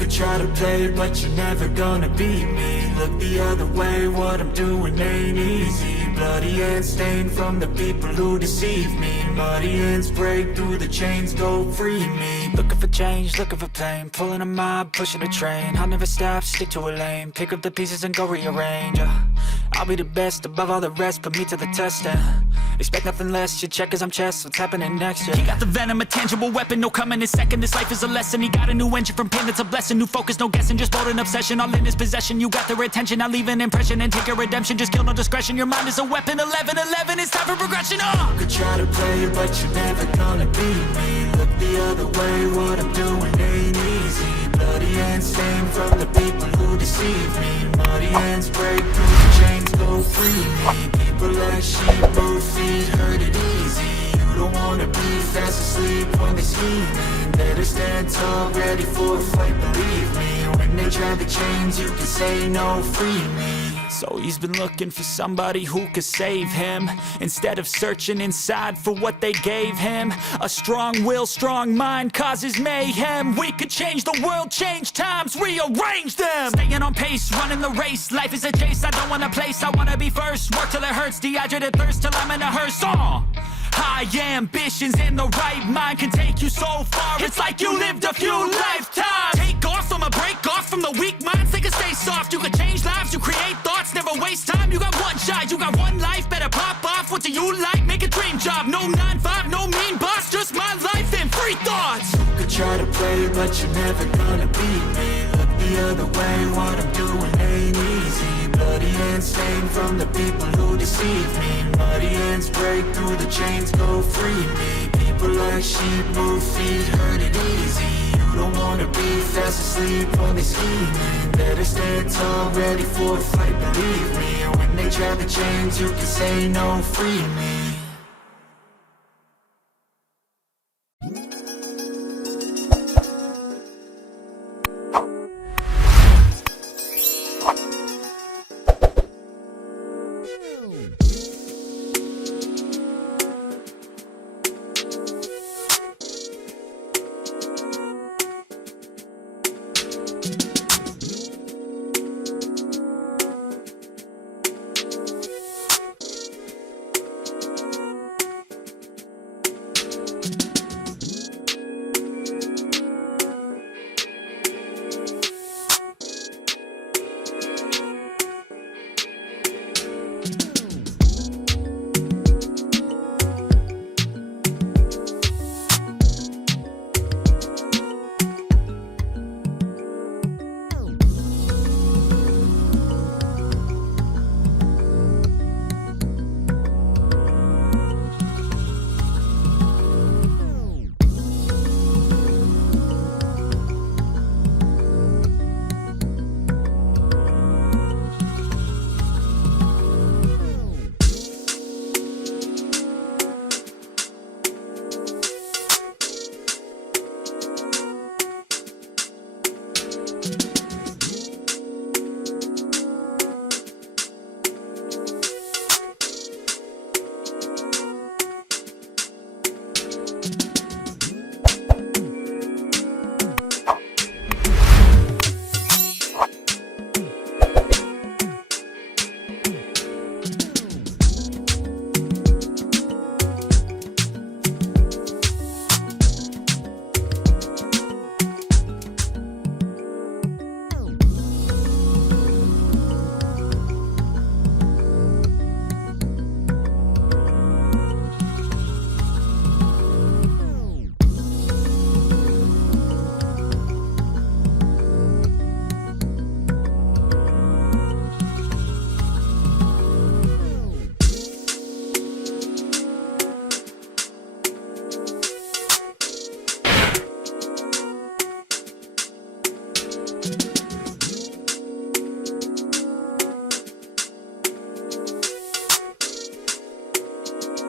could try to play, but you're never gonna beat me. Look the other way, what I'm doing ain't easy. Bloody hands stained from the people who deceive me. Muddy hands break through the chains, go free me. Looking for change, looking for pain, pulling a mob, pushing a train. I'll never stop, stick to a lane, pick up the pieces and go rearrange. I'll be the best above all the rest, put me to the test and expect nothing less. You check as I'm chess, what's happening next? Yeah. He got the venom, a tangible weapon, no coming in second. This life is a lesson. He got a new engine from pain, that's a blessing. New focus, no guessing, just bold and obsession. All in his possession, you got their attention. I leave an impression and take your redemption. Just kill, no discretion. Your mind is a weapon. 11-11, it's time for progression. You could try to play, but you're never gonna beat me. Look the other way, what I'm doing ain't easy. Bloody hands stained from the people who deceive me. Muddy hands break through the chains, go free me. People like sheep, both feet hurt it easy. You don't wanna be fast asleep when they scheming. Better stand tall, ready for a fight, believe me. When they try the chains, you can say no, free me. So he's been looking for somebody who could save him, instead of searching inside for what they gave him. A strong will, strong mind causes mayhem. We could change the world, change times, rearrange them. Staying on pace, running the race. Life is a chase, I don't want a place, I wanna be first. Work till it hurts, dehydrated thirst till I'm in a hearse. High ambitions and the right mind can take you so far. It's like you lived a few lifetimes. Take off, I'ma break off from the weak minds. They can stay soft, you can change lives, you create thoughts. Never waste time, you got one shot, you got one life. Better pop off, what do you like? Make a dream job, no 9-5, no mean boss. Just my life and free thoughts. You could try to play, but you're never gonna beat me. Look the other way, what I'm doing ain't easy. Bloody hands stained from the people who deceive me. Muddy hands break through the chains, go free me. People like sheep, move feet, hurt it easy. You don't wanna be fast asleep when they scheming. Better stand tall, ready for a fight, believe me. When they try the chains, you can say no, free me.